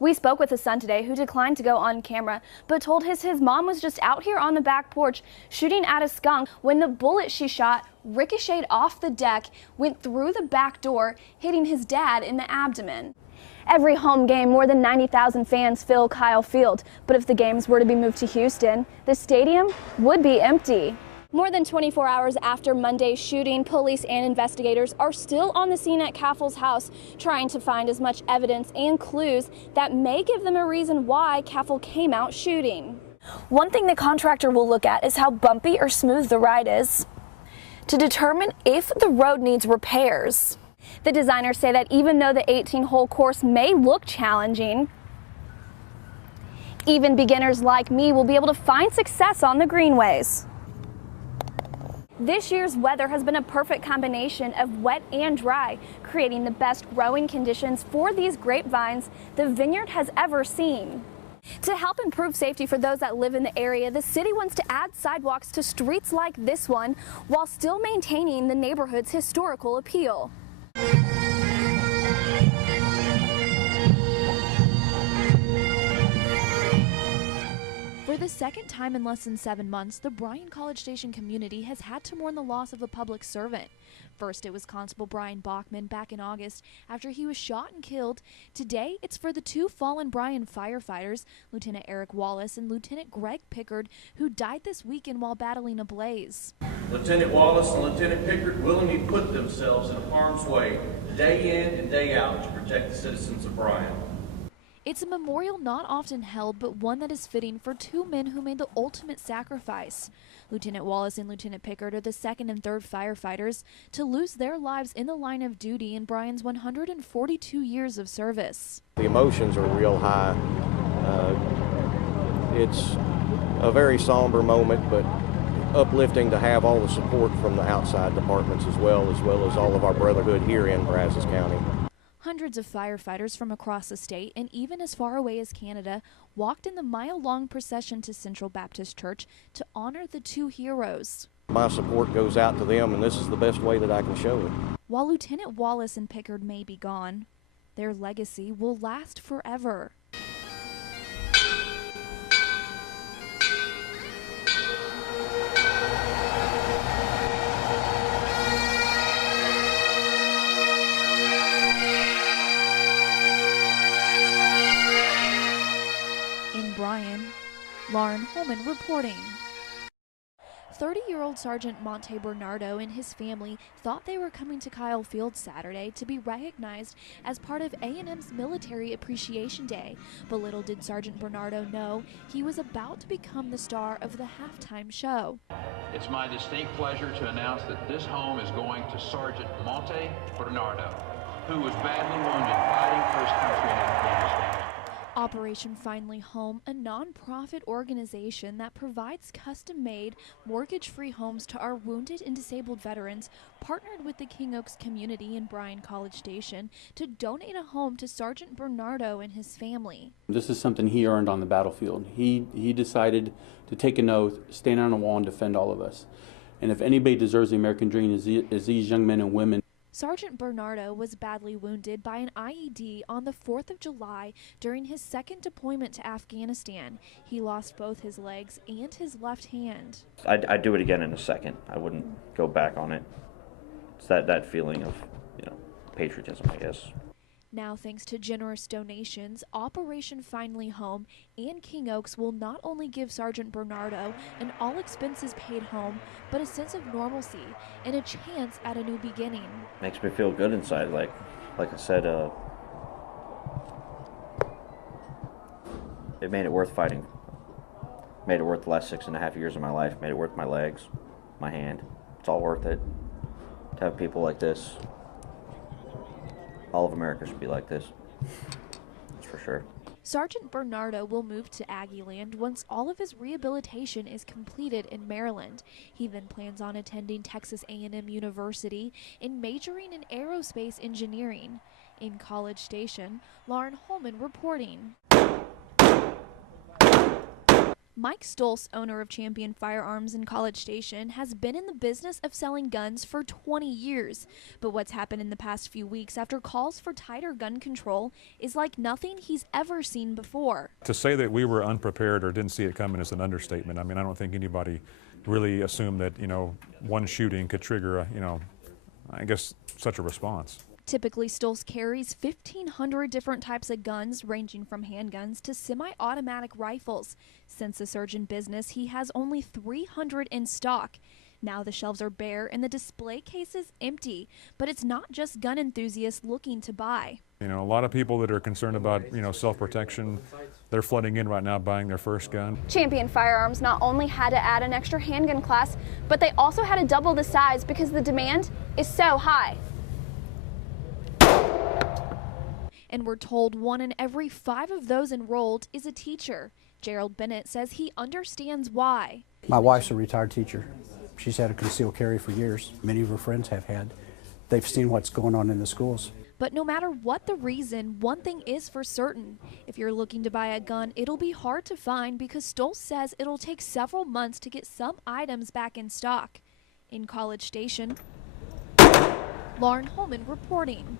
We spoke with his son today, who declined to go on camera, but told his mom was just out here on the back porch shooting at a skunk when the bullet she shot ricocheted off the deck, went through the back door, hitting his dad in the abdomen. Every home game, more than 90,000 fans fill Kyle Field, but if the games were to be moved to Houston, the stadium would be empty. More than 24 hours after Monday's shooting, police and investigators are still on the scene at Caffel's house, trying to find as much evidence and clues that may give them a reason why Caffel came out shooting. One thing the contractor will look at is how bumpy or smooth the ride is to determine if the road needs repairs. The designers say that even though the 18-hole course may look challenging, even beginners like me will be able to find success on the greenways. This year's weather has been a perfect combination of wet and dry, creating the best growing conditions for these grapevines the vineyard has ever seen. To help improve safety for those that live in the area, the city wants to add sidewalks to streets like this one while still maintaining the neighborhood's historical appeal. For the second time in less than 7 months, the Bryan College Station community has had to mourn the loss of a public servant. First, it was Constable Brian Bachman back in August after he was shot and killed. Today, it's for the two fallen Bryan firefighters, Lieutenant Eric Wallace and Lieutenant Greg Pickard, who died this weekend while battling a blaze. Lieutenant Wallace and Lieutenant Pickard willingly put themselves in harm's way day in and day out to protect the citizens of Bryan. It's a memorial not often held, but one that is fitting for two men who made the ultimate sacrifice. Lieutenant Wallace and Lieutenant Pickard are the second and third firefighters to lose their lives in the line of duty in Bryan's 142 years of service. The emotions are real high. It's a very somber moment, but uplifting to have all the support from the outside departments as well as all of our brotherhood here in Brazos County. Hundreds of firefighters from across the state and even as far away as Canada walked in the mile-long procession to Central Baptist Church to honor the two heroes. My support goes out to them, and this is the best way that I can show it. While Lieutenant Wallace and Pickard may be gone, their legacy will last forever. Bryan, Lauren Holman reporting. 30-year-old Sergeant Monte Bernardo and his family thought they were coming to Kyle Field Saturday to be recognized as part of A&M's Military Appreciation Day, but little did Sergeant Bernardo know he was about to become the star of the halftime show. It's my distinct pleasure to announce that this home is going to Sergeant Monte Bernardo, who was badly wounded fighting for his country in Afghanistan. Operation Finally Home, a non-profit organization that provides custom-made, mortgage-free homes to our wounded and disabled veterans, partnered with the King Oaks community in Bryan College Station to donate a home to Sergeant Bernardo and his family. This is something he earned on the battlefield. He decided to take an oath, stand on a wall, and defend all of us. And if anybody deserves the American dream, is these young men and women. Sergeant Bernardo was badly wounded by an IED on the 4th of July during his second deployment to Afghanistan. He lost both his legs and his left hand. I'd do it again in a second. I wouldn't go back on it. It's that feeling of, patriotism, I guess. Now, thanks to generous donations, Operation Finally Home and King Oaks will not only give Sergeant Bernardo an all-expenses-paid home, but a sense of normalcy and a chance at a new beginning. Makes me feel good inside. Like I said, it made it worth fighting. Made it worth the last 6.5 years of my life. Made it worth my legs, my hand. It's all worth it. To have people like this. All of America should be like this. That's for sure. Sergeant Bernardo will move to Aggieland once all of his rehabilitation is completed in Maryland. He then plans on attending Texas A&M University and majoring in aerospace engineering. In College Station, Lauren Holman reporting. Mike Stolz, owner of Champion Firearms in College Station, has been in the business of selling guns for 20 years. But what's happened in the past few weeks after calls for tighter gun control is like nothing he's ever seen before. To say that we were unprepared or didn't see it coming is an understatement. I mean, I don't think anybody really assumed that, one shooting could trigger, I guess, such a response. Typically, Stolz carries 1,500 different types of guns, ranging from handguns to semi-automatic rifles. Since the surge in business, he has only 300 in stock. Now the shelves are bare and the display case is empty. But it's not just gun enthusiasts looking to buy. A lot of people that are concerned about, self-protection, they're flooding in right now buying their first gun. Champion Firearms not only had to add an extra handgun class, but they also had to double the size because the demand is so high. And we're told 1 in every 5 of those enrolled is a teacher. Gerald Bennett says he understands why. My wife's a retired teacher. She's had a concealed carry for years. Many of her friends have had. They've seen what's going on in the schools. But no matter what the reason, one thing is for certain. If you're looking to buy a gun, it'll be hard to find because Stolz says it'll take several months to get some items back in stock. In College Station, Lauren Holman reporting.